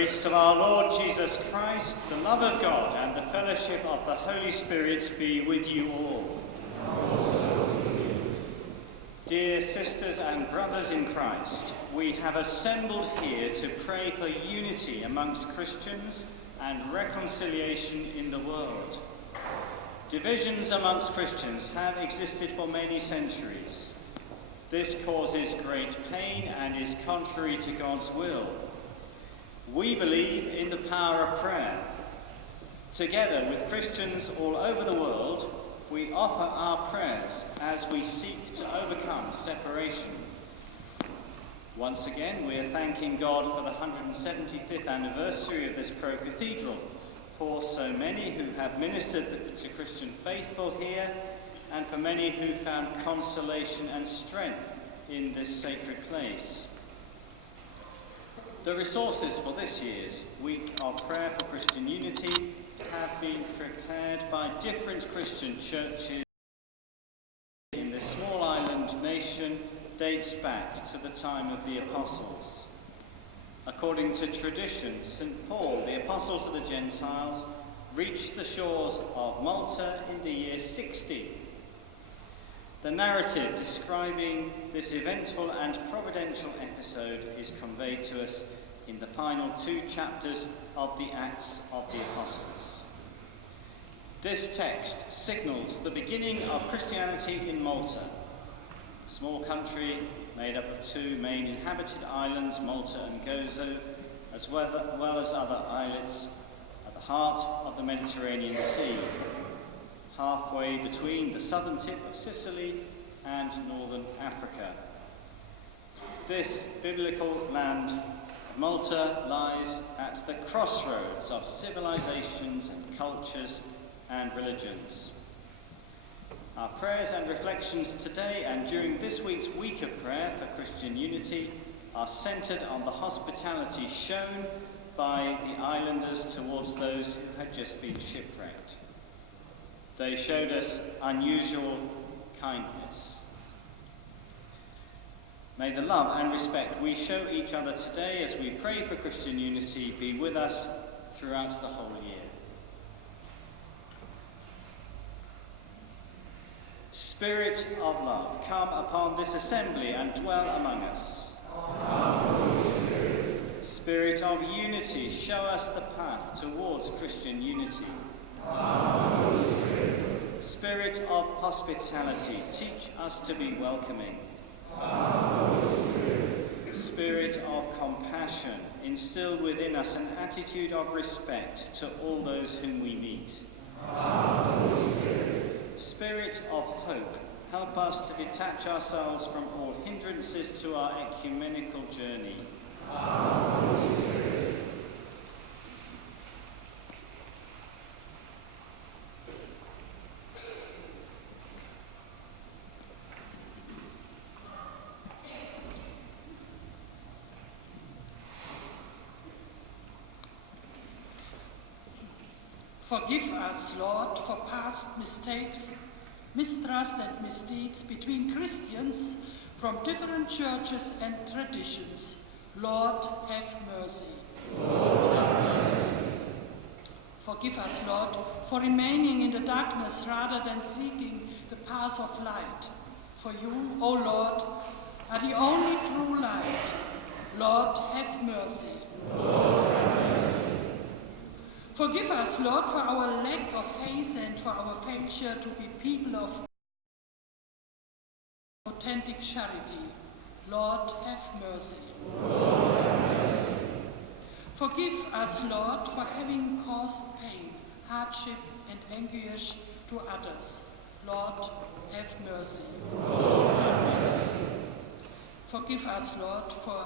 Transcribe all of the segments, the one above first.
grace of our Lord Jesus Christ, the love of God, and the fellowship of the Holy Spirit be with you all. Dear sisters and brothers in Christ, we have assembled here to pray for unity amongst Christians and reconciliation in the world. Divisions amongst Christians have existed for many centuries. This causes great pain and is contrary to God's will. We believe in the power of prayer. Together with Christians all over the world, we offer our prayers as we seek to overcome separation. Once again, we are thanking God for the 175th anniversary of this Pro-Cathedral, for so many who have ministered to Christian faithful here, and for many who found consolation and strength in this sacred place. The resources for this year's Week of Prayer for Christian Unity have been prepared by different Christian churches in this small island nation dates back to the time of the Apostles. According to tradition, St. Paul, the Apostle to the Gentiles, reached the shores of Malta in the year 60. The narrative describing this eventful and providential episode is conveyed to us in the final 2 chapters of the Acts of the Apostles. This text signals the beginning of Christianity in Malta, a small country made up of 2 main inhabited islands, Malta and Gozo, as well as other islets at the heart of the Mediterranean Sea, halfway between the southern tip of Sicily and northern Africa. This biblical land of Malta lies at the crossroads of civilizations and cultures and religions. Our prayers and reflections today and during this week's Week of Prayer for Christian Unity are centred on the hospitality shown by the islanders towards those who had just been shipwrecked. They showed us unusual kindness. May the love and respect we show each other today as we pray for Christian unity be with us throughout the whole year. Spirit of love, come upon this assembly and dwell among us. Spirit of unity, show us the path towards Christian unity. Spirit of hospitality, teach us to be welcoming. Spirit of compassion, instill within us an attitude of respect to all those whom we meet. Spirit of hope, help us to detach ourselves from all hindrances to our ecumenical journey. Forgive us, Lord, for past mistakes, mistrust and misdeeds between Christians from different churches and traditions. Lord, have mercy. Lord, have mercy. Forgive us, Lord, for remaining in the darkness rather than seeking the path of light. For you, O Lord, are the only true light. Lord, have mercy. Lord, have mercy. Forgive us, Lord, for our lack of faith and for our failure to be people of authentic charity. Lord, have mercy. Lord, have mercy. Forgive us, Lord, for having caused pain, hardship, and anguish to others. Lord, have mercy. Lord, have mercy. Forgive us, Lord, for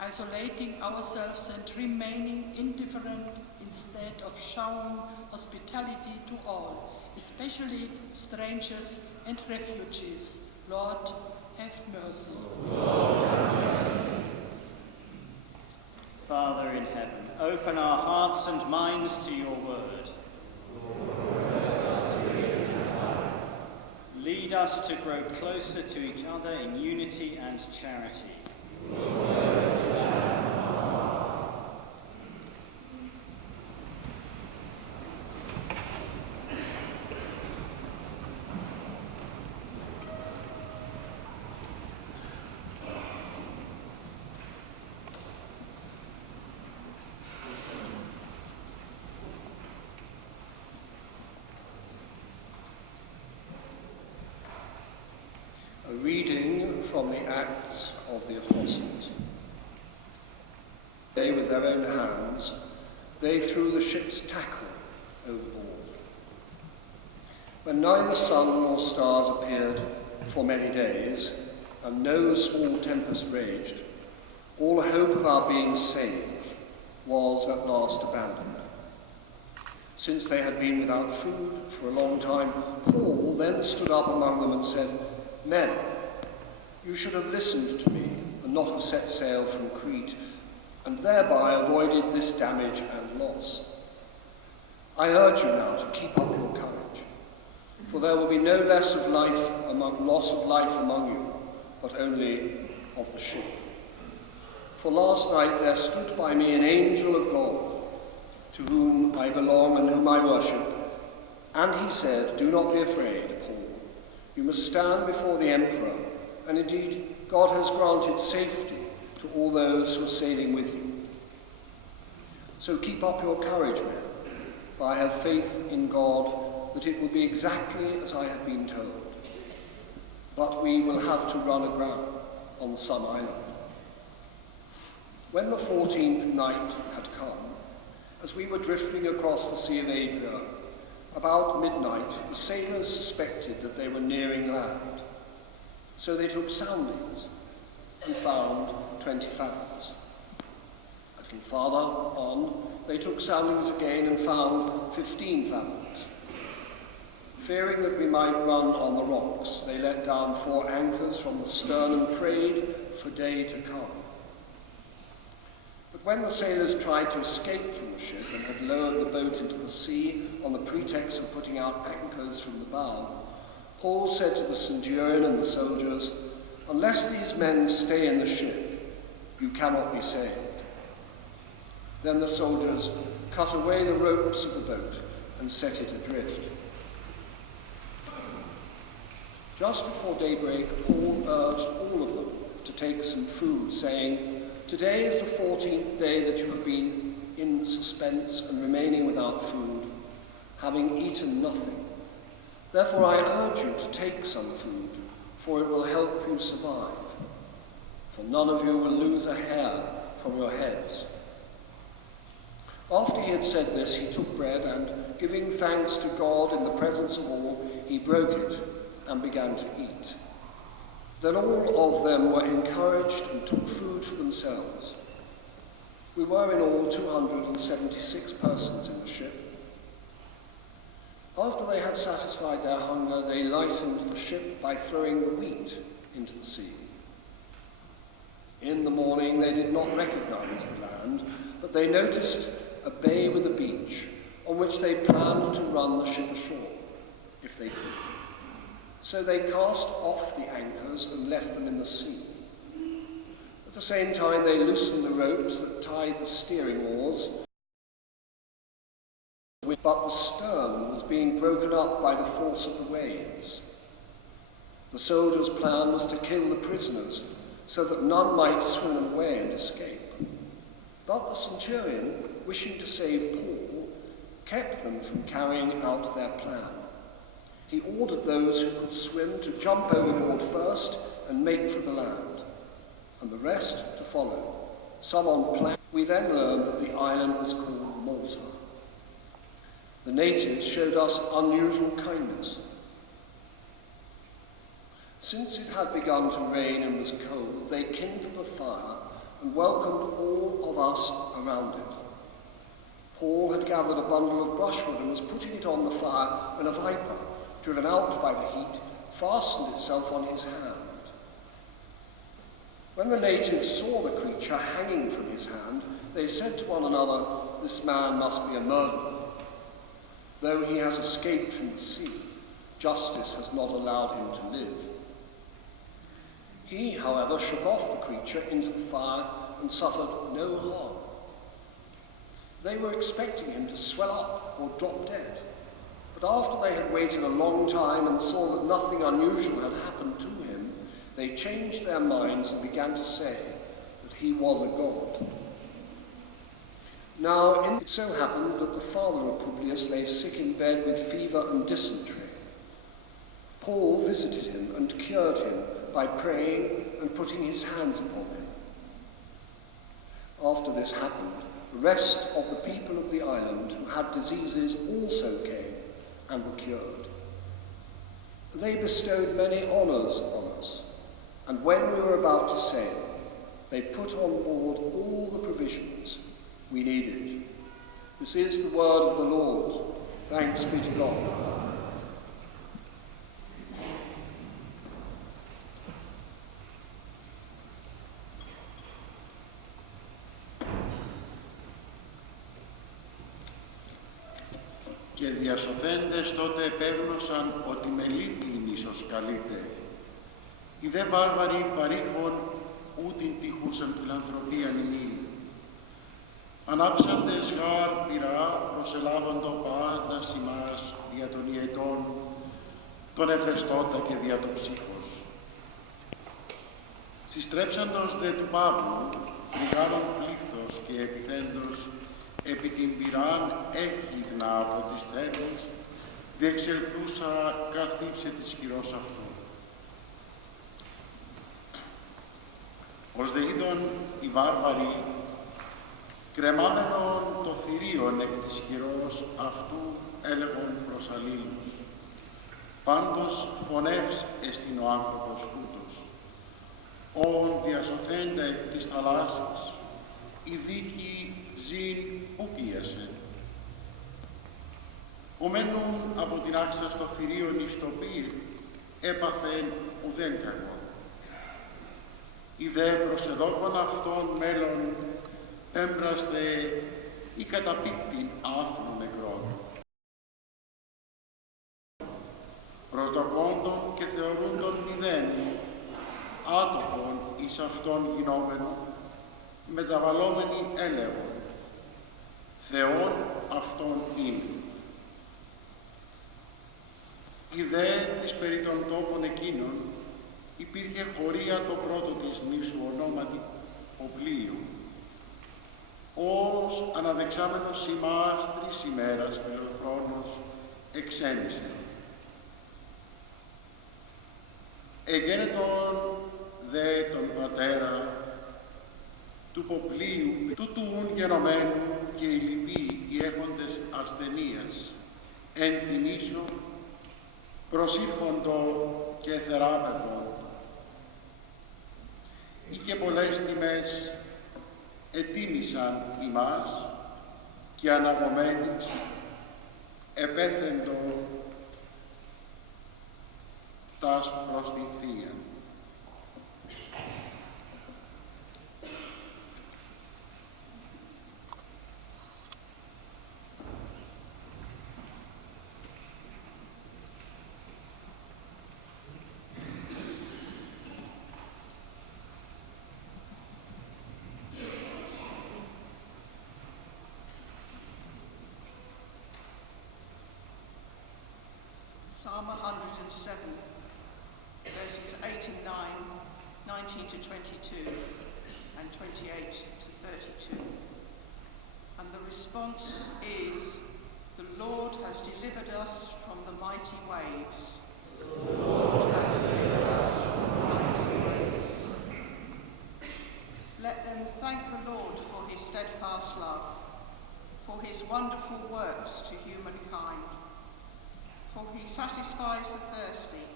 isolating ourselves and remaining indifferent instead of showing hospitality to all, especially strangers and refugees. Lord, have mercy. Lord, have mercy. Father in heaven, open our hearts and minds to your word. Lead us to grow closer to each other in unity and charity. from the Acts of the Apostles. They, with their own hands, they threw the ship's tackle overboard. When neither sun nor stars appeared for many days, and no small tempest raged, all hope of our being saved was at last abandoned. Since they had been without food for a long time, Paul then stood up among them and said, "Men, you should have listened to me and not have set sail from Crete, and thereby avoided this damage and loss. I urge you now to keep up your courage, for there will be no loss of life among you, but only of the ship. For last night there stood by me an angel of God, to whom I belong and whom I worship, and he said, 'Do not be afraid, Paul. You must stand before the emperor, and indeed God has granted safety to all those who are sailing with you. So keep up your courage, men, for I have faith in God that it will be exactly as I have been told. But we will have to run aground on some island.' When the 14th night had come, as we were drifting across the Sea of Adria, about midnight the sailors suspected that they were nearing land. So they took soundings and found 20 fathoms. A little farther on, they took soundings again and found 15 fathoms. Fearing that we might run on the rocks, they let down 4 anchors from the stern and prayed for day to come. But when the sailors tried to escape from the ship and had lowered the boat into the sea on the pretext of putting out anchors from the bow, Paul said to the centurion and the soldiers, 'Unless these men stay in the ship, you cannot be saved.' Then the soldiers cut away the ropes of the boat and set it adrift. Just before daybreak, Paul urged all of them to take some food, saying, 'Today is the 14th day that you have been in suspense and remaining without food, having eaten nothing. Therefore I urge you to take some food, for it will help you survive. For none of you will lose a hair from your heads.' After he had said this, he took bread and, giving thanks to God in the presence of all, he broke it and began to eat. Then all of them were encouraged and took food for themselves. We were in all 276 persons in the ship. After they had satisfied their hunger, they lightened the ship by throwing the wheat into the sea. In the morning they did not recognize the land, but they noticed a bay with a beach, on which they planned to run the ship ashore, if they could. So they cast off the anchors and left them in the sea. At the same time they loosened the ropes that tied the steering oars, but the stern was being broken up by the force of the waves. The soldiers' plan was to kill the prisoners, so that none might swim away and escape. But the centurion, wishing to save Paul, kept them from carrying out their plan. He ordered those who could swim to jump overboard first and make for the land, and the rest to follow, some on plank. We then learned that the island was called Malta. The natives showed us unusual kindness. Since it had begun to rain and was cold, they kindled a fire and welcomed all of us around it. Paul had gathered a bundle of brushwood and was putting it on the fire when a viper, driven out by the heat, fastened itself on his hand. When the natives saw the creature hanging from his hand, they said to one another, "This man must be a murderer. Though he has escaped from the sea, justice has not allowed him to live." He, however, shook off the creature into the fire and suffered no harm. They were expecting him to swell up or drop dead. But after they had waited a long time and saw that nothing unusual had happened to him, they changed their minds and began to say that he was a god. Now it so happened that the father of Publius lay sick in bed with fever and dysentery. Paul visited him and cured him by praying and putting his hands upon him. After this happened, the rest of the people of the island who had diseases also came and were cured. They bestowed many honours on us, and when we were about to sail, they put on board all the provisions we needed. This is the word of the Lord. Thanks be to God. Και διασωθέντες τότε επέγνωσαν ότι μελίτη η νήσος καλείται. Οι δε βάρβαροι παρήχων ούτιν τυχούσαν φιλανθρωπίαν ημίν. Ανάψαντες γάρ πειρά προσελάβοντο πάντα ημάς δια των ιετών, τον εφεστώτα και δια το ψύχος. Συστρέψαντος δε του Παύλου, φρυγάρων πλήθος και επιθέντος, επί την πυράν έκγυθνα από τις θέρμες, διεξελθούσα καθίψε της χειρός αυτού. Ως δε είδον οι βάρβαροι, κρεμάμενον το θηρίον εκ της χειρός αυτού έλεγον προς αλλήλους. Πάντως φωνεύς εστιν ο άνθρωπος ούτως, όν διασωθέντα εκ της θαλάσσης, η δίκη ζήν που πίεσε. Ομένουν από την άξα στο θηρίον εις το πυρ, έπαθεν ουδέν κακό. Οι δε προσεδόκον αυτών μέλλον, έμπραστε ή καταπίπτην άφρου νεκρών. Προσδοκόντων και θεωρούντων μηδέν, άτοχων εις αυτόν γινόμενο, μεταβαλλόμενοι έλεγον, Θεόν αυτόν είναι. Η δε της περί των τόπων εκείνων υπήρχε χωρία το πρώτο της νήσου ονόματι Οπλίου, ως αναδεξάμενος ημάς 3 ημέρας φιλοχρόνος εξένησε. Εγένετον δε τον πατέρα του Ποπλίου, τούτου ουν γενομένου και οι λοιποί οι έχοντες ασθενείας, εν την ίσο προσήρχοντο και θεράπευον. Ή και πολλές τιμές ετίμησαν ημάς και αναγωμένης επέθεντο τας προς την Θεία. Psalm 107, verses 89, 19 to 22, and 28 to 32. And the response is, the Lord has delivered us from the mighty waves. The Lord has delivered us from the mighty waves. Let them thank the Lord for his steadfast love, for his wonderful works to humankind. For he satisfies the thirsty,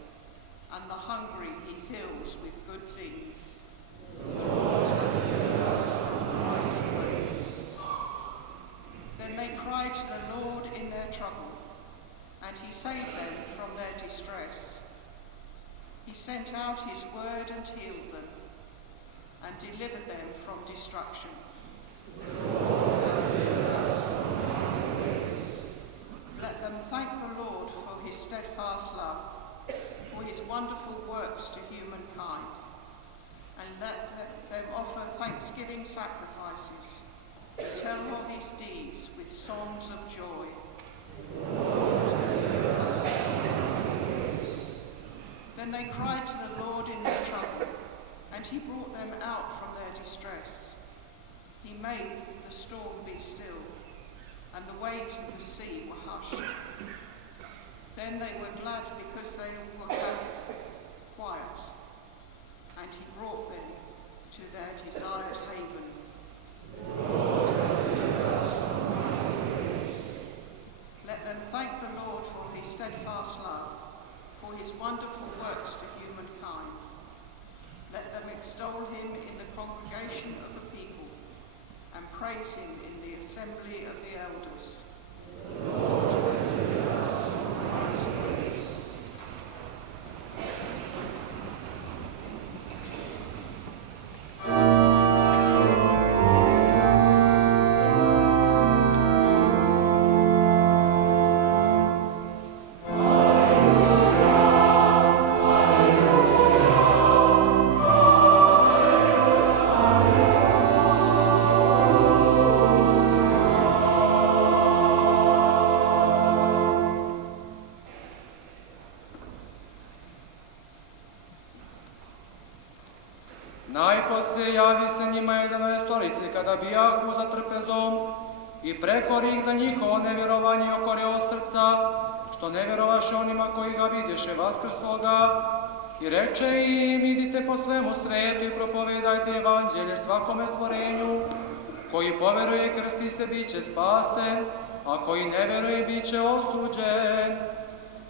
and the hungry he fills with good things. The Lord has given us from the mighty ways. Then they cried to the Lord in their trouble, and he saved them from their distress. He sent out his word and healed them, and delivered them from destruction. The Lord has given us from the mighty ways. Let them thank the Lord for his steadfast love, for his wonderful works to humankind, and let them offer thanksgiving sacrifices, tell of his deeds with songs of joy. Then they cried to the Lord in their trouble, and he brought them out from their distress. He made the storm be still, and the waves of the sea were hushed. Then they were glad because they were quiet, and he brought to their desired haven. Let them thank the Lord for his steadfast love, for his wonderful works to humankind. Let them extol him in the congregation of the people and praise him in the assembly of the elders. Najposlije javi se njima 11 kada bijahu za trpezom i prekori ih za njihovo nevjerovanje i okorio srca, što ne vjerovaše onima koji ga vidješe vaskrsloga, i reče im: idite po svemu svetu i propovedajte evanđelje svakome stvorenju, koji poveruje i krsti se biće spasen, a koji ne veruje biće osuđen.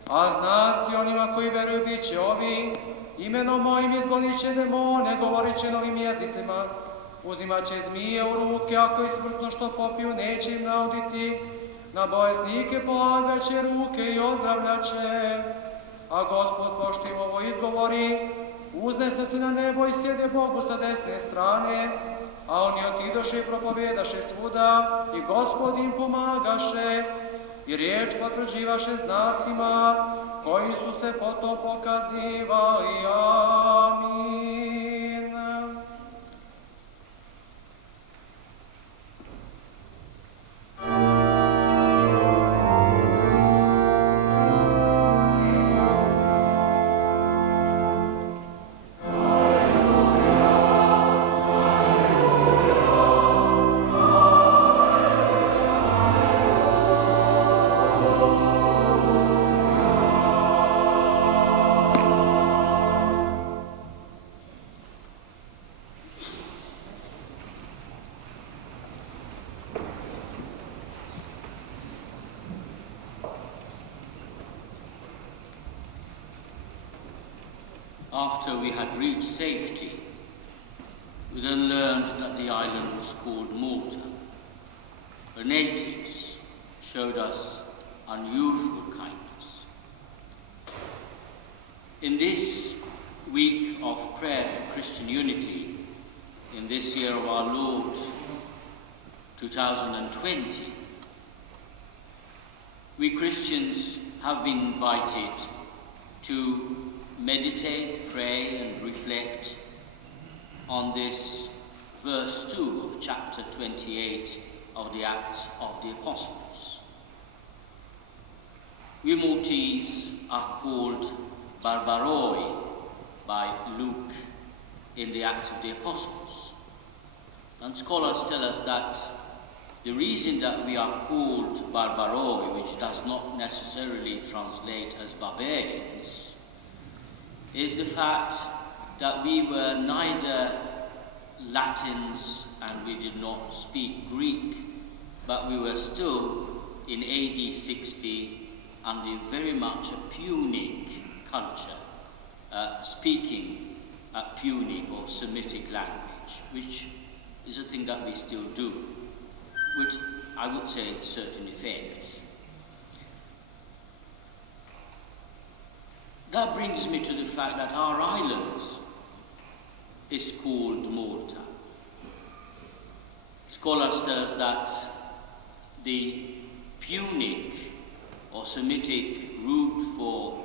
A znaci onima koji veruju biće ovi: imenom mojim izgonit će demone, govorit će novim jezicima, uzimat će zmije u ruke, ako i smrtno što popiju neće im nauditi, na bolesnike polagat će ruke i ozdravljat će. A Gospod pošto im ovo izgovori, uznese se na nebo i sjede Bogu sa desne strane, a oni otidoše i propovedaše svuda, i Gospod im pomagaše, i riječ potvrđivaše znacima, koji su se potom pokazivali. Amin. After we had reached safety, we then learned that the island was called Malta. The natives showed us unusual kindness. In this week of prayer for Christian unity, in this year of our Lord 2020, we Christians have been invited to meditate, pray and reflect on this verse 2 of chapter 28 of the Acts of the Apostles. We Maltese are called Barbaroi by Luke in the Acts of the Apostles. And scholars tell us that the reason that we are called Barbaroi, which does not necessarily translate as barbarians, is the fact that we were neither Latins and we did not speak Greek, but we were still in AD 60 under very much a Punic culture, speaking a Punic or Semitic language, which is a thing that we still do, with, I would say, certain effect. That brings me to the fact that our island is called Malta. Scholars tell us that the Punic or Semitic root for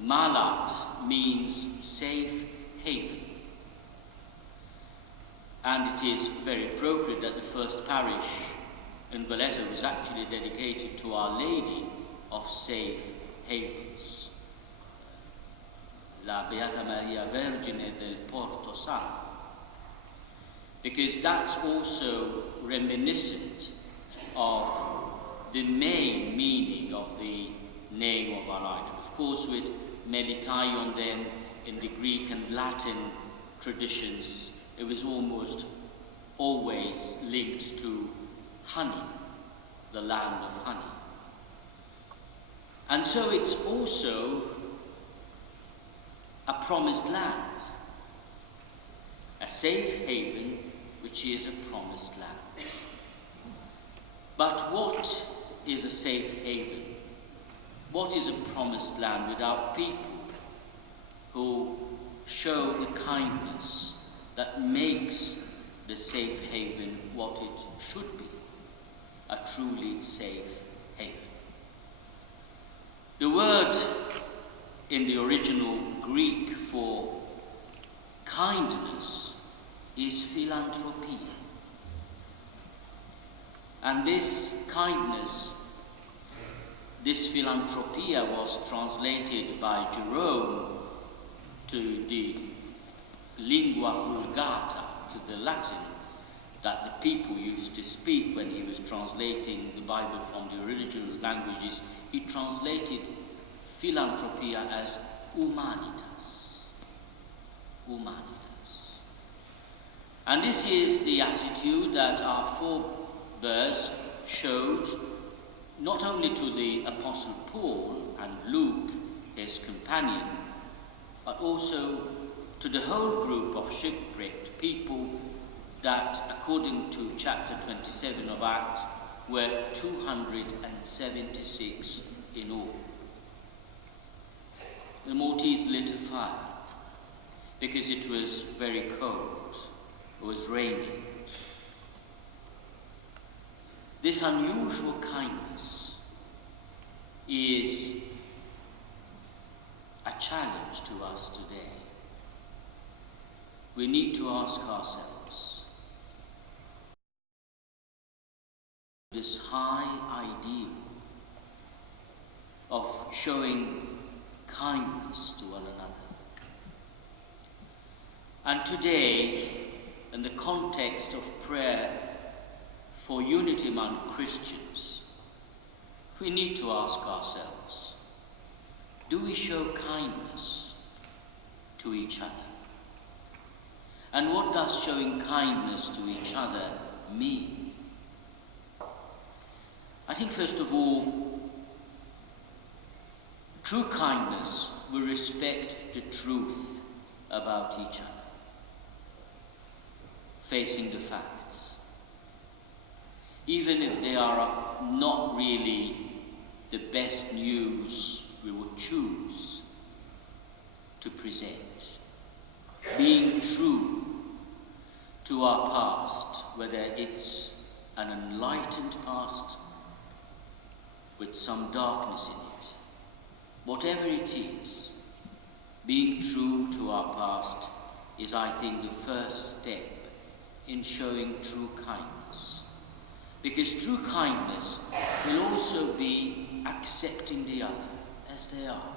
Malat means safe haven. And it is very appropriate that the first parish in Valletta was actually dedicated to Our Lady of Safe Havens. La Beata Maria Vergine del Porto Santo, because that's also reminiscent of the main meaning of the name of our island. Of course, with meditai on them in the Greek and Latin traditions, it was almost always linked to honey, the land of honey. And so it's also a promised land, a safe haven which is a promised land. But what is a safe haven? What is a promised land without people who show the kindness that makes the safe haven what it should be, a truly safe haven? The word in the original Greek for kindness is philanthropia. And this kindness, this philanthropia, was translated by Jerome to the lingua vulgata, to the Latin that the people used to speak when he was translating the Bible from the original languages. He translated philanthropia as humanitas. Humanitas. And this is the attitude that our forebears showed not only to the Apostle Paul and Luke, his companion, but also to the whole group of shipwrecked people that, according to chapter 27 of Acts, were 276 in all. The Maltese lit a fire because it was very cold. It was raining. This unusual kindness is a challenge to us today. We need to ask ourselves, this high ideal of showing kindness to one another. And today, in the context of prayer for unity among Christians, we need to ask ourselves, do we show kindness to each other? And what does showing kindness to each other mean? I think, first of all, true kindness will respect the truth about each other, facing the facts, even if they are not really the best news we would choose to present. Being true to our past, whether it's an enlightened past with some darkness in it, whatever it is, being true to our past is, I think, the first step in showing true kindness. Because true kindness will also be accepting the other as they are.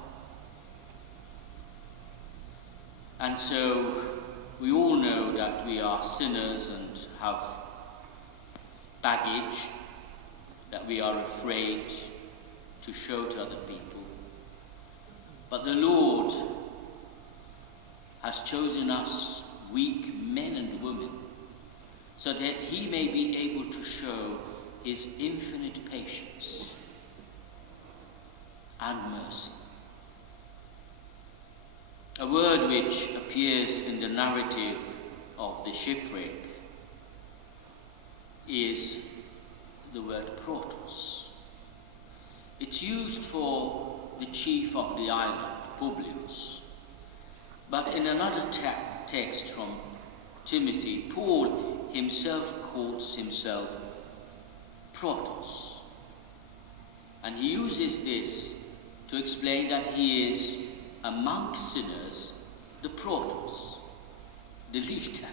And so we all know that we are sinners and have baggage that we are afraid to show to other people. But the Lord has chosen us weak men and women so that he may be able to show his infinite patience and mercy. A word which appears in the narrative of the shipwreck is the word protos. It's used for the chief of the island, Publius. But in another text from Timothy, Paul himself calls himself protos. And he uses this to explain that he is amongst sinners the protos, the leader,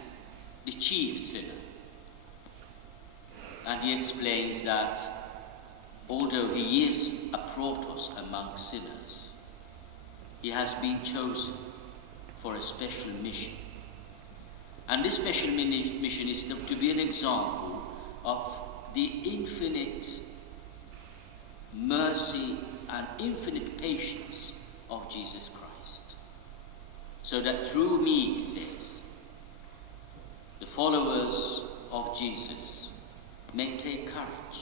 the chief sinner. And he explains that although he is a protos amongst sinners, he has been chosen for a special mission. And this special mission is to be an example of the infinite mercy and infinite patience of Jesus Christ. So that through me, he says, followers of Jesus may take courage,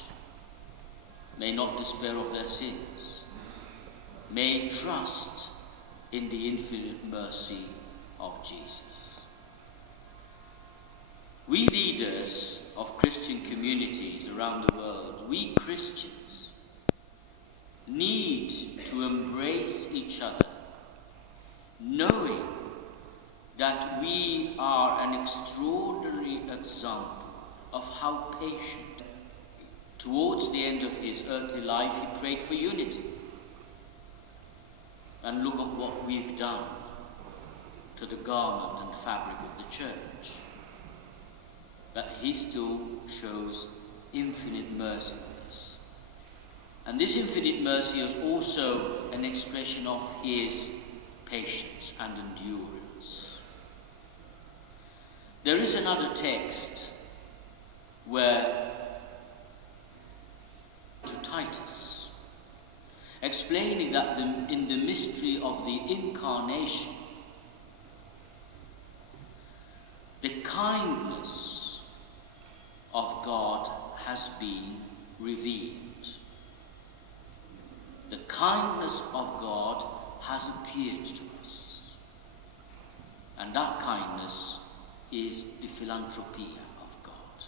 may not despair of their sins, may trust in the infinite mercy of Jesus. We leaders of Christian communities around the world, we Christians, need to embrace each other, knowing that we are an extraordinary example of how patient. Towards the end of his earthly life, he prayed for unity. And look at what we've done to the garment and fabric of the church. But he still shows infinite mercy with us. And this infinite mercy is also an expression of his patience and endurance. There is another text where to Titus, explaining that in the mystery of the incarnation, the kindness of God has been revealed. The kindness of God has appeared to us. And that kindness is the philanthropia of God.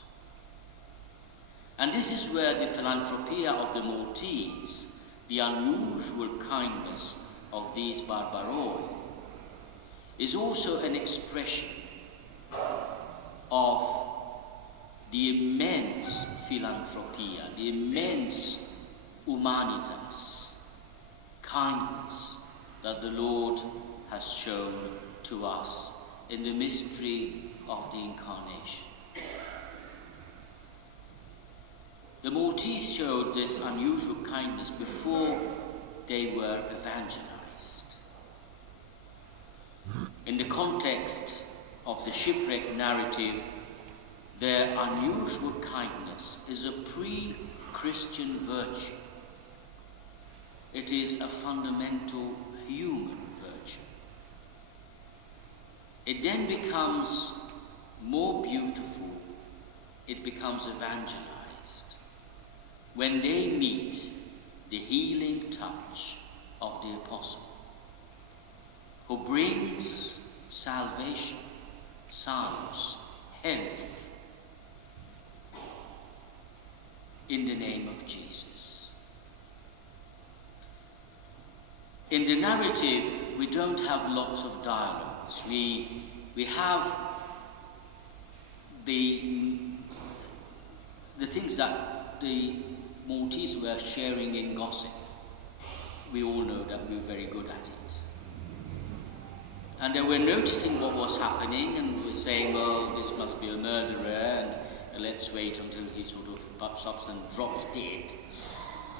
And this is where the philanthropia of the Maltese, the unusual kindness of these barbaroi, is also an expression of the immense philanthropia, the immense humanitas, kindness that the Lord has shown to us in the mystery of the Incarnation. The Maltese showed this unusual kindness before they were evangelized. In the context of the shipwreck narrative, their unusual kindness is a pre-Christian virtue. It is a fundamental human virtue. It then becomes more beautiful, it becomes evangelized when they meet the healing touch of the apostle, who brings salvation, solace, health in the name of Jesus. In the narrative, we don't have lots of dialogues. We have the things that the Maltese were sharing in gossip. We all know that we're very good at it. And they were noticing what was happening and were saying, well, this must be a murderer, and let's wait until he sort of pops up and drops dead.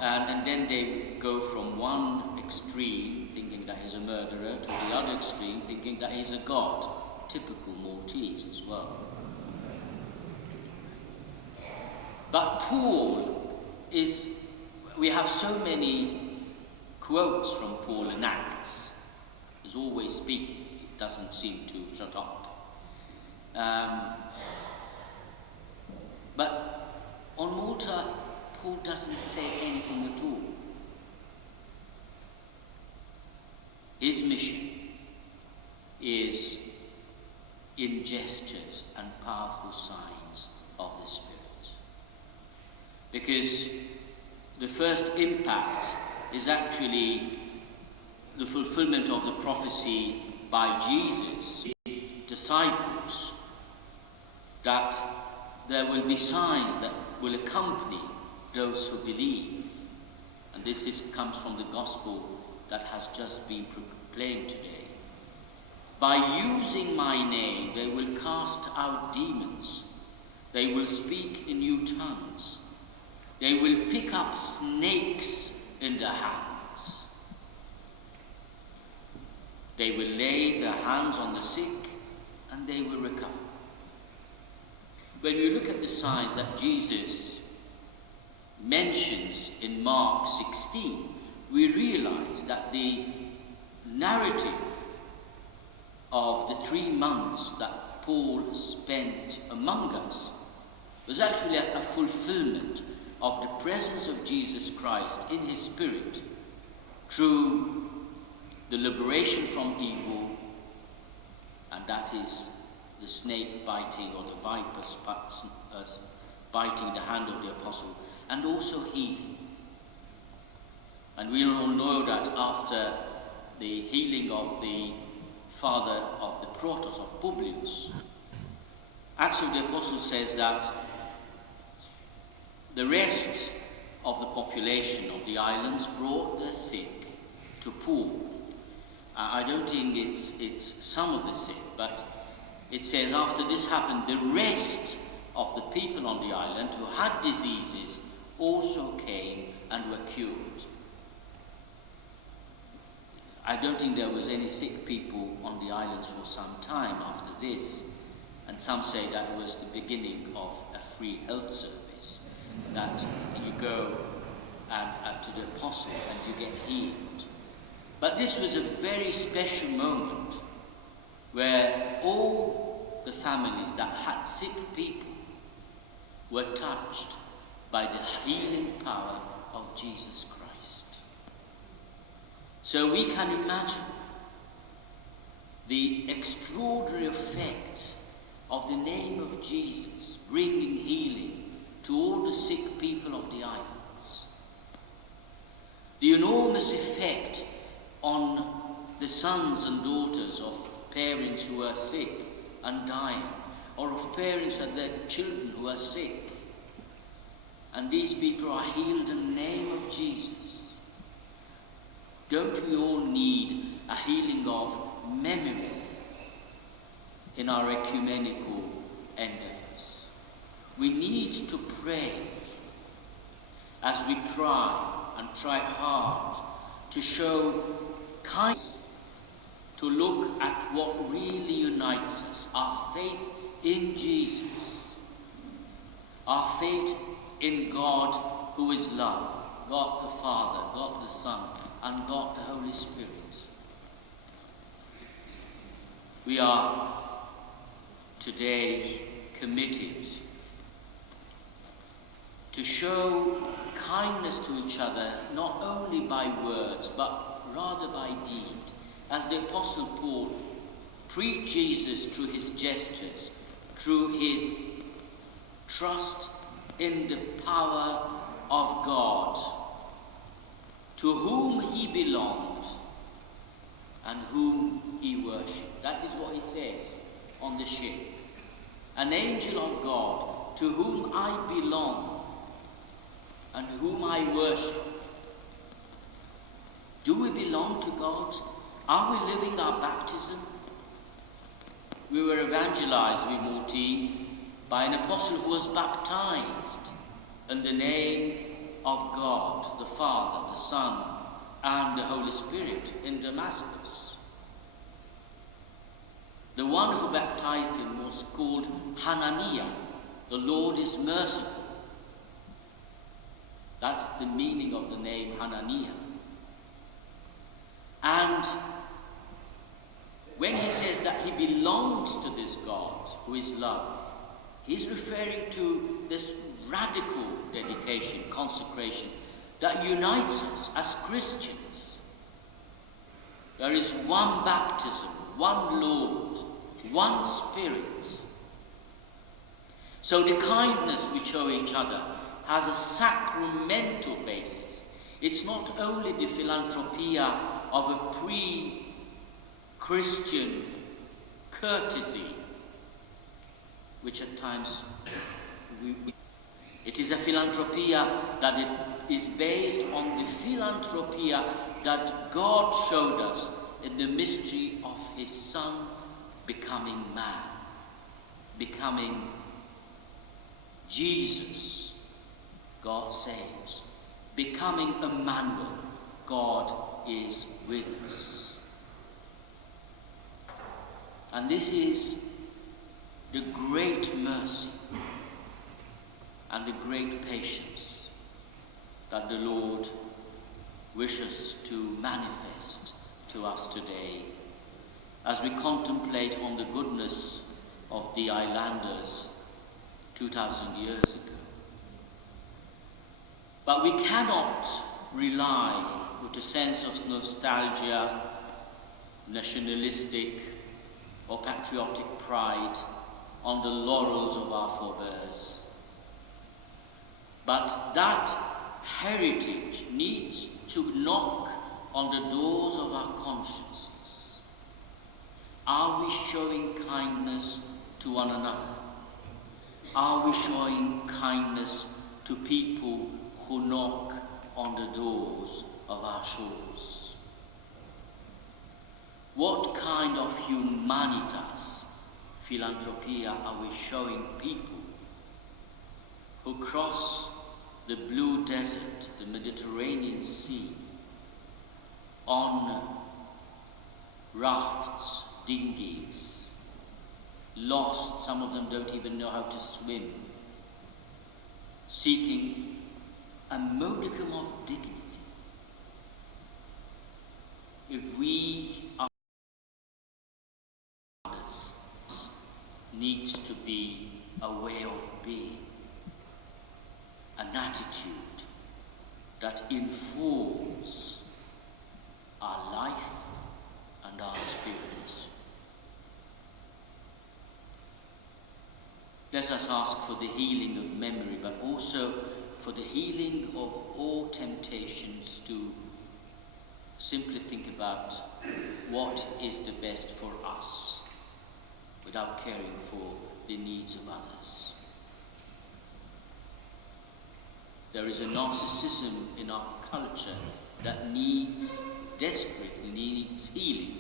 And then they go from one extreme, thinking that he's a murderer, to the other extreme, thinking that he's a god. Typical Maltese as well. But Paul we have so many quotes from Paul in Acts. He's always speaking, he doesn't seem to shut up. But on Malta, Paul doesn't say anything at all. His mission is in gestures and powerful signs of the Spirit. Because the first impact is actually the fulfillment of the prophecy by Jesus, disciples, that there will be signs that will accompany those who believe. And this comes from the gospel that has just been proclaimed today. By using my name, they will cast out demons. They will speak in new tongues. They will pick up snakes in their hands. They will lay their hands on the sick and they will recover. When we look at the signs that Jesus mentions in Mark 16, we realize that the narrative of the 3 months that Paul spent among us was actually a fulfillment of the presence of Jesus Christ in his spirit through the liberation from evil, and that is the snake biting or the viper biting the hand of the apostle, and also healing. And we all know that after the healing of the father of the Protos, of Publius, Acts of the Apostles says that the rest of the population of the islands brought their sick to Paul. I don't think it's some of the sick, but it says after this happened, the rest of the people on the island who had diseases also came and were cured. I don't think there was any sick people on the islands for some time after this, and some say that was the beginning of a free health service, that you go and to the apostle and you get healed. But this was a very special moment where all the families that had sick people were touched by the healing power of Jesus Christ. So we can imagine the extraordinary effect of the name of Jesus bringing healing to all the sick people of the islands. The enormous effect on the sons and daughters of parents who are sick and dying, or of parents and their children who are sick. And these people are healed in the name of Jesus. Don't we all need a healing of memory in our ecumenical endeavors? We need to pray as we try hard to show kindness, to look at what really unites us, our faith in Jesus, our faith in God who is love, God the Father, God the Son, and God the Holy Spirit. We are today committed to show kindness to each other, not only by words, but rather by deed. As the Apostle Paul preached Jesus through his gestures, through his trust in the power of God, to whom he belonged and whom he worshipped. That is what he says on the ship. An angel of God to whom I belong and whom I worship. Do we belong to God? Are we living our baptism? We were evangelized, we Maltese, by an apostle who was baptized in the name of God, the Father, the Son, and the Holy Spirit in Damascus. The one who baptized him was called Hananiah. The Lord is merciful. That's the meaning of the name Hananiah. And when he says that he belongs to this God who is love, he's referring to this radical dedication, consecration that unites us as Christians. There is one baptism, one Lord, one Spirit. So the kindness we show each other has a sacramental basis. It's not only the philanthropia of a pre-Christian courtesy, which at times it is a philanthropia that it is based on the philanthropia that God showed us in the mystery of his Son becoming man, becoming Jesus, God saves, becoming Emmanuel, God is with us. And this is the great mercy and the great patience that the Lord wishes to manifest to us today as we contemplate on the goodness of the islanders 2,000 years ago. But we cannot rely with a sense of nostalgia, nationalistic or patriotic pride on the laurels of our forebears. But that heritage needs to knock on the doors of our consciences. Are we showing kindness to one another? Are we showing kindness to people who knock on the doors of our shores? What kind of humanitas, philanthropia, are we showing people who cross the blue desert, the Mediterranean Sea, on rafts, dinghies, lost, some of them don't even know how to swim, seeking a modicum of dignity? If we are others, needs to be a way of being, an attitude that informs our life and our spirits. Let us ask for the healing of memory, but also for the healing of all temptations to simply think about what is the best for us without caring for the needs of others. There is a narcissism in our culture that desperately needs healing.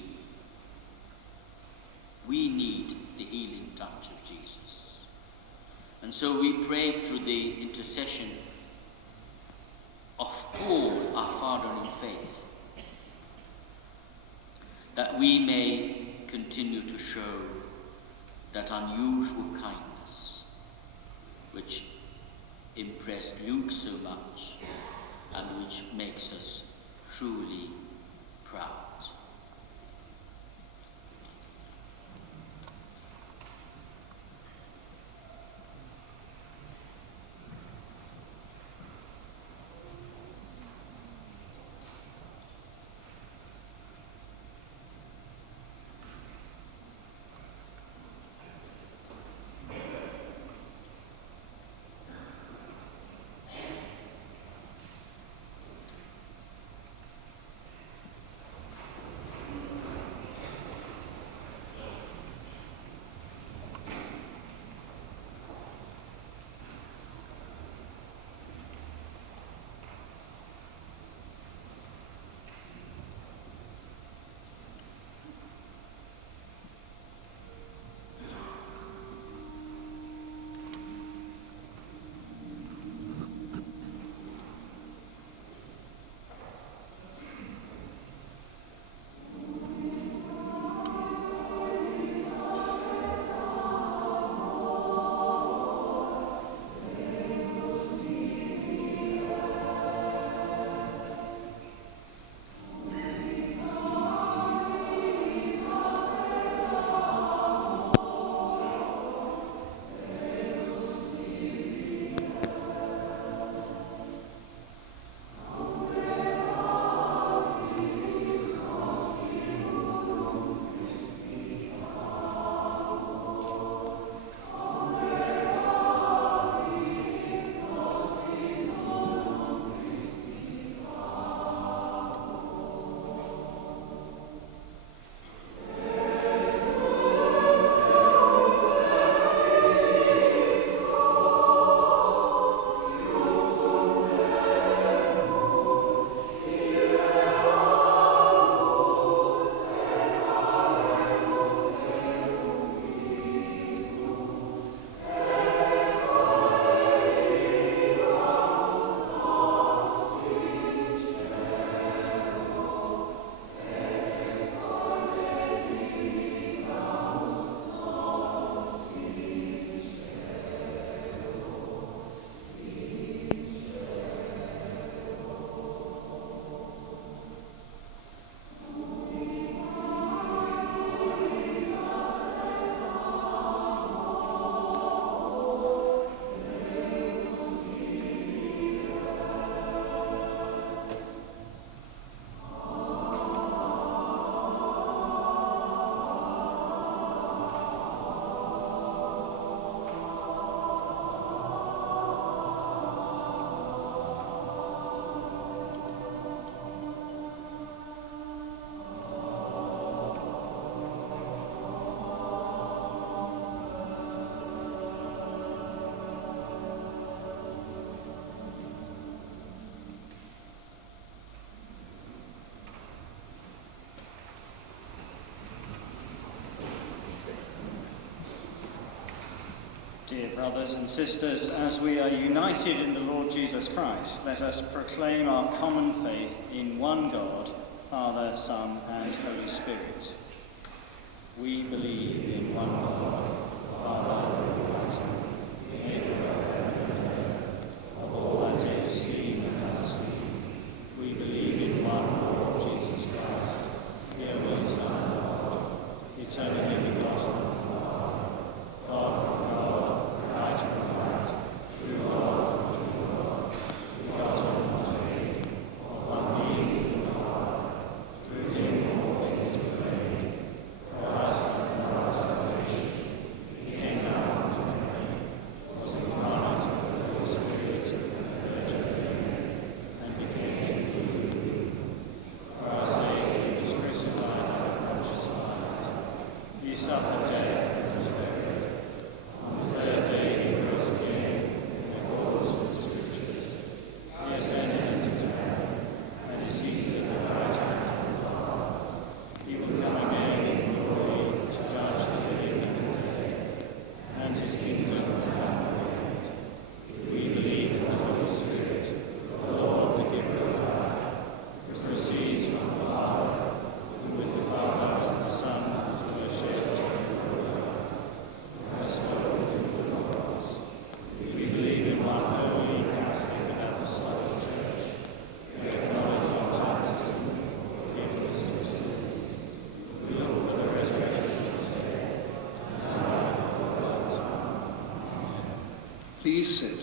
We need the healing touch of Jesus. And so we pray through the intercession of Paul, our Father in faith, that we may continue to show that unusual kindness which impressed Luke so much and which makes us truly proud. Dear brothers and sisters, as we are united in the Lord Jesus Christ, let us proclaim our common faith in one God, Father, Son, and Holy Spirit. We believe in one God, Father Almighty, maker of heaven and earth, of all that is seen and unseen. We believe in one Lord Jesus Christ, the only Son of God, eternally begotten of the Father, God from God, light from light, true God from true God, begotten, not made, of one being with the Father. Through him all things were made. For us and for our salvation, he came down from heaven, was incarnate of the Holy Spirit and the Virgin Mary, and became human. For our sake he was crucified by Pontius Pilate. He suffered death and was buried. On the third day he rose again, in accordance with the Scriptures. He ascended into heaven, and is seated at the right hand of the Father. He will come again in glory to judge the living and the dead, and his kingdom will have no end. We believe in the Holy Spirit, the Lord, the giver of life, who proceeds from the Father, who with the Father and the Son is worshipped and glorified, who has spoken to all of us. We believe in one holy, Catholic, and Apostolic Church. We acknowledge our baptism for forgiveness of sins. We look for the resurrection of the dead and the life of the world. Amen. Please sit.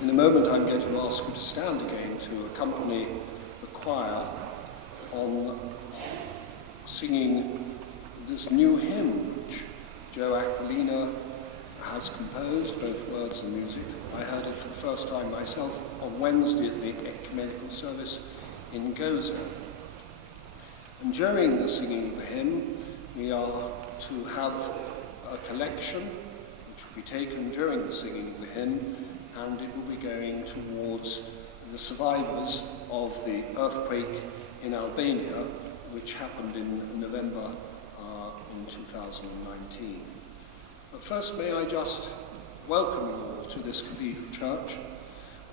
In a moment I'm going to ask you to stand again to accompany the choir on singing this new hymn which Joe Aquilina has composed, both words and music. I heard it for the first time myself on Wednesday at the Ecumenical service in Gozo. And during the singing of the hymn, we are to have a collection which will be taken during the singing of the hymn, and it will be going towards the survivors of the earthquake in Albania, which happened in November in 2019. But first, may I just welcome you all to this cathedral church.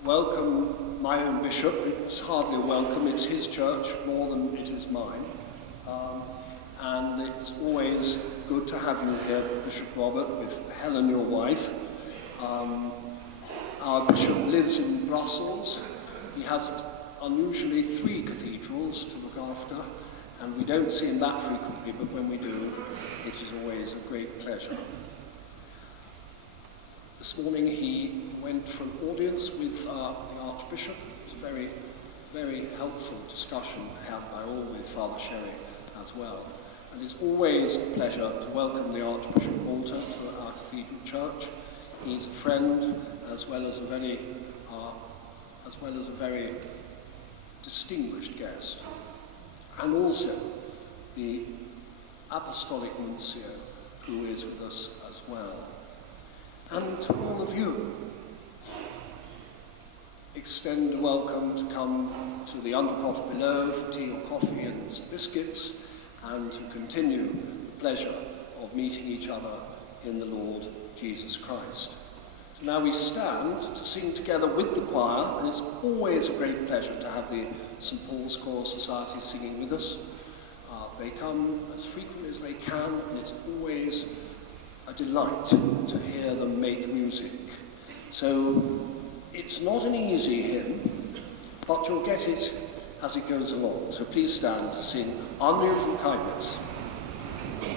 Welcome my own bishop. It's hardly a welcome, it's his church more than it is mine. And it's always good to have you here, Bishop Robert, with Helen, your wife. Our bishop lives in Brussels. He has unusually 3 cathedrals to look after, and we don't see him that frequently, but when we do, it is always a great pleasure. This morning he went for an audience with the Archbishop. It was a very, very helpful discussion had by all with Father Sherry as well. And it's always a pleasure to welcome the Archbishop Walter to our cathedral church. He's a friend as well as a very distinguished guest. And also the Apostolic Nuncio, who is with us as well. And to all of you, extend a welcome to come to the undercroft below for tea or coffee and some biscuits, and to continue the pleasure of meeting each other in the Lord Jesus Christ. So now we stand to sing together with the choir, and it's always a great pleasure to have the St. Paul's Choral Society singing with us. They come as frequently as they can, and it's always a delight to hear them make music. So it's not an easy hymn, but you'll get it as it goes along. So please stand to sing Unusual Kindness. Amen.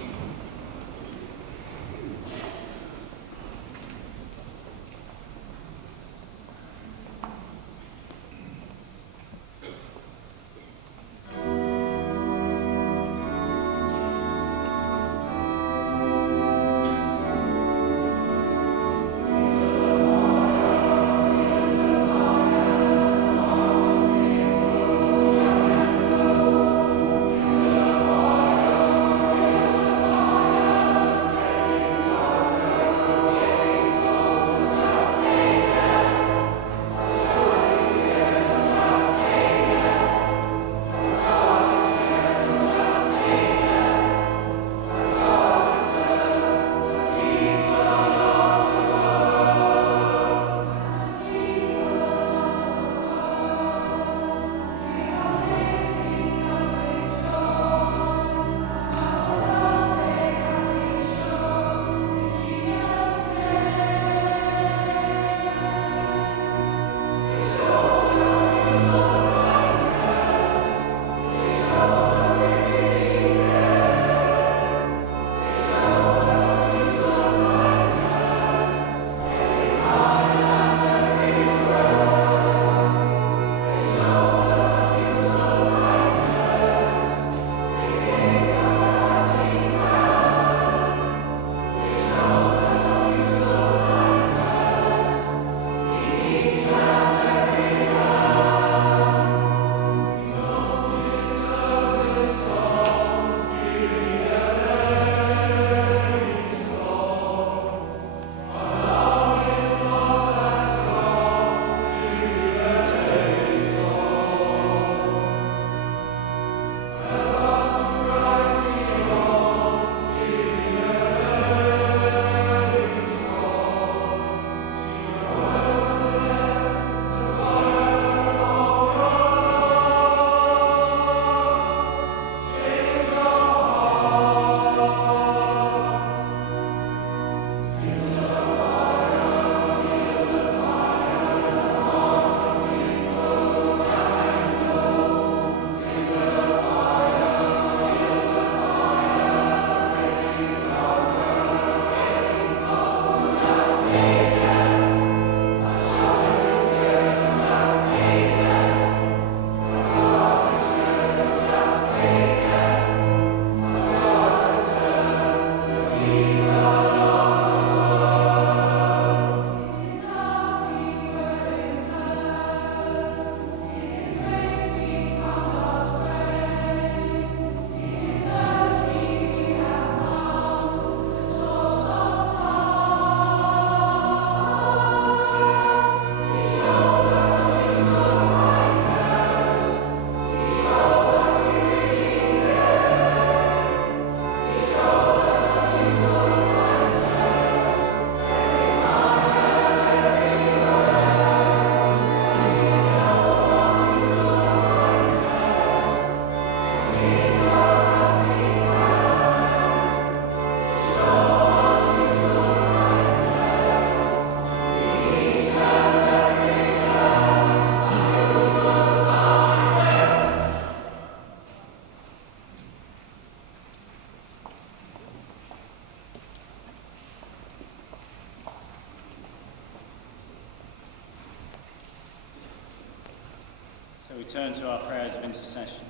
turn to our prayers of intercession.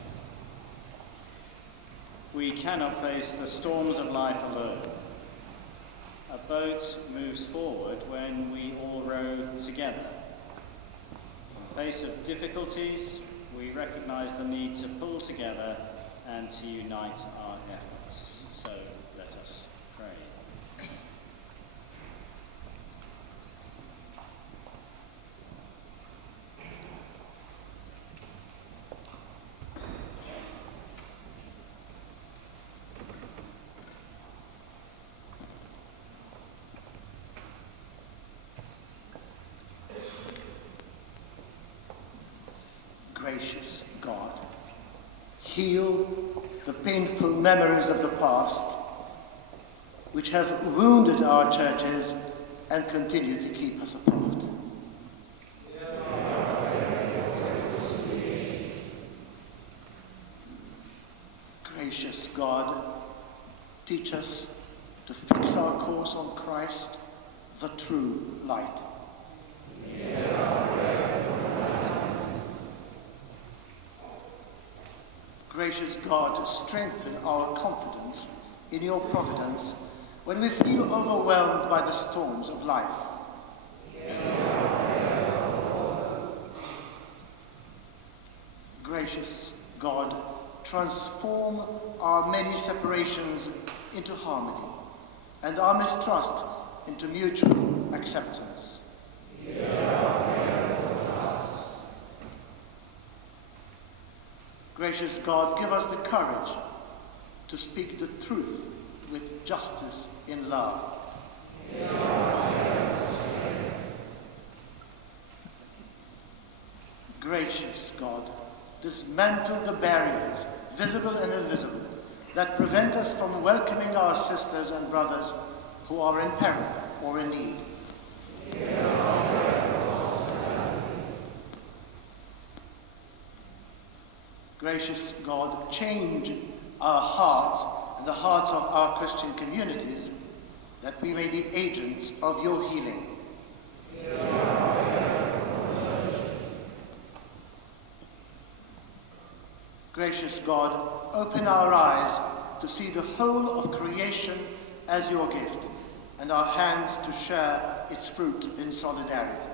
We cannot face the storms of life alone. A boat moves forward when we all row together. In the face of difficulties, we recognise the need to pull together and to unite our efforts. So let us pray. Gracious God, heal the painful memories of the past which have wounded our churches and continue to keep us apart. Gracious God, teach us to fix our course on Christ, the true light. Gracious God, strengthen our confidence in your providence when we feel overwhelmed by the storms of life. Gracious God, transform our many separations into harmony and our mistrust into mutual acceptance. Gracious God, give us the courage to speak the truth with justice in love. Gracious God, dismantle the barriers, visible and invisible, that prevent us from welcoming our sisters and brothers who are in peril or in need. Gracious God, change our hearts and the hearts of our Christian communities, that we may be agents of your healing. Gracious God, open our eyes to see the whole of creation as your gift, and our hands to share its fruit in solidarity.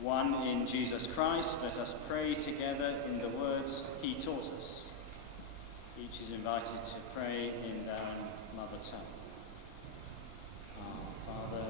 One in Jesus Christ, let us pray together in the words he taught us. Each is invited to pray in their own mother tongue. Our Father,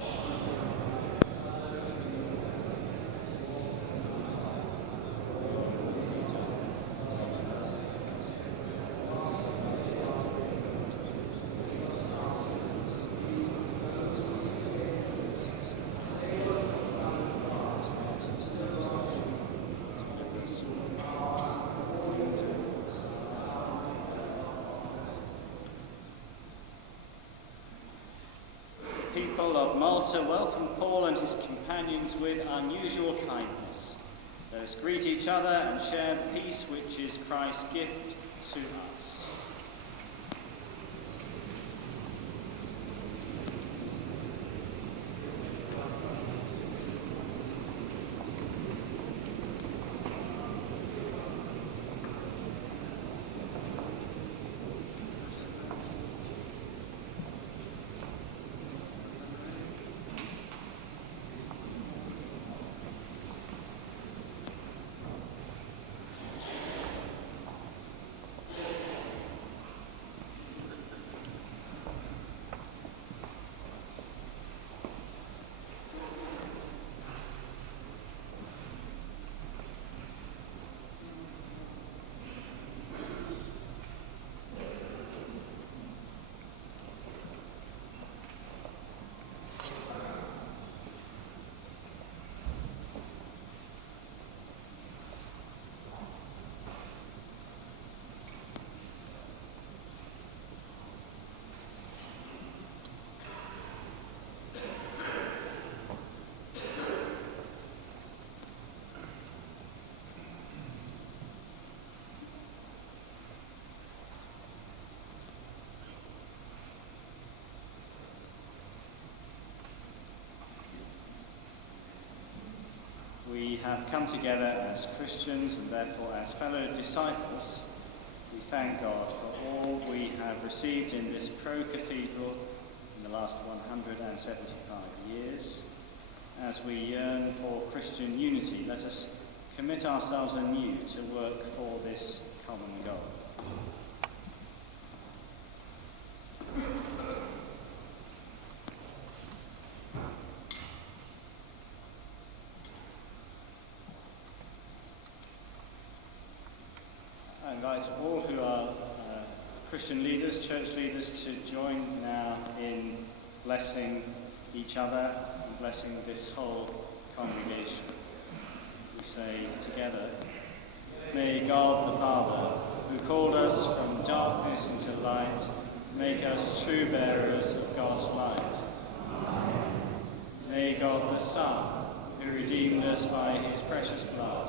people of Malta, welcome Paul and his companions with unusual kindness. Let us greet each other and share the peace which is Christ's gift to us. have come together as Christians and therefore as fellow disciples, we thank God for all we have received in this Pro-Cathedral in the last 175 years. As we yearn for Christian unity, let us commit ourselves anew to work for this common goal. I invite all who are Christian leaders, church leaders, to join now in blessing each other and blessing this whole congregation. We say together, "May God the Father, who called us from darkness into light, make us true bearers of God's light. May God the Son, who redeemed us by his precious blood,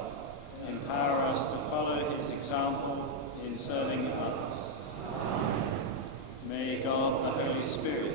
empower us to follow his example in serving others. May God the Holy Spirit